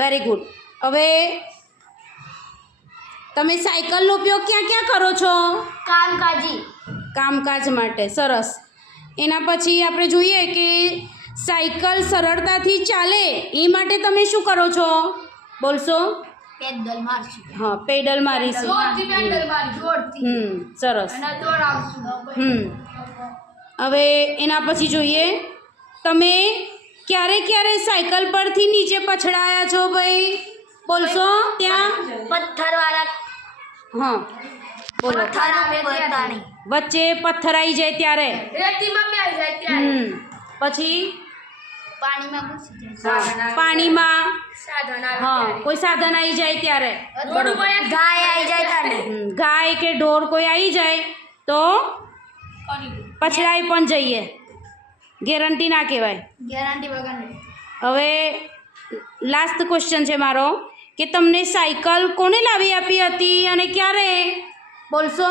Very good. હવે તમે સાયકલનો ઉપયોગ ક્યાં ક્યાં કરો છો? કામકાજ માટે. સરસ. એના પછી આપણે જોઈએ કે સાયકલ સરળતાથી ચાલે એ માટે તમે શું કરો છો? બોલશો? પેડલ મારશું. હા, પેડલ મારીશું. સરસ. હવે એના પછી જોઈએ, તમે ક્યારે ક્યારે સાયકલ પરથી નીચે પછડાયા છો ભાઈ? બોલશો? ત્યાં પથ્થરવાળા. હા બોલો. વચ્ચે પથ્થર આવી જાય ત્યારે. પછી પાણીમાં હા કોઈ સાધન આવી જાય ત્યારે. ગાય આવી જાય ત્યારે. ગાય કે ઢોર કોઈ આવી જાય તો પછડાઈ પણ જઈએ. ગેરંટી ના કહેવાય. ગેરંટી વગર. હવે લાસ્ટ ક્વેશ્ચન છે મારો કે તમને સાયકલ કોને લાવી આપી હતી અને ક્યારે? બોલશો?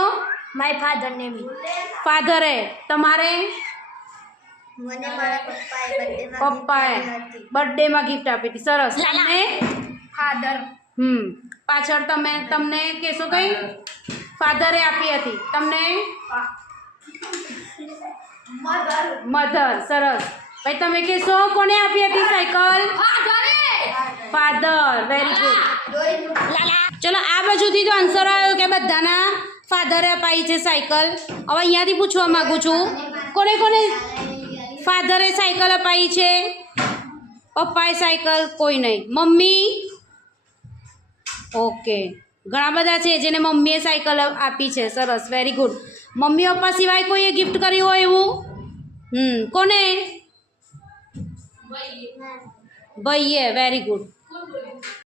માય ફાધર ને બી. ફાધરે. તમારે? મને મારા પપ્પાએ બર્થડેમાં ગિફ્ટ આપી હતી. સરસ. તમને? ફાધર. પાછળ તમને કહેશો કઈ? ફાધરે આપી હતી. તમને? મધર. સરસ. ભાઈ તમે કહેશો કોને આપી હતી સાયકલ? ફાધર. Very good. ચલો આ બાજુથી તો આન્સર આવ્યો કે બધાના ફાધરે અપાઈ છે સાયકલ. હવે અહીંયાથી પૂછવા માગું છું, કોને કોને ફાધરે સાયકલ અપાઈ છે? પપ્પાએ સાયકલ? કોઈ નહીં. મમ્મી? ઓકે. ઘણા બધા છે જેને મમ્મીએ સાયકલ આપી છે. સરસ. Very good. મમ્મી પપ્પા સિવાય કોઈએ ગિફ્ટ કર્યું હોય એવું? કોને? ભાઈએ. Very good.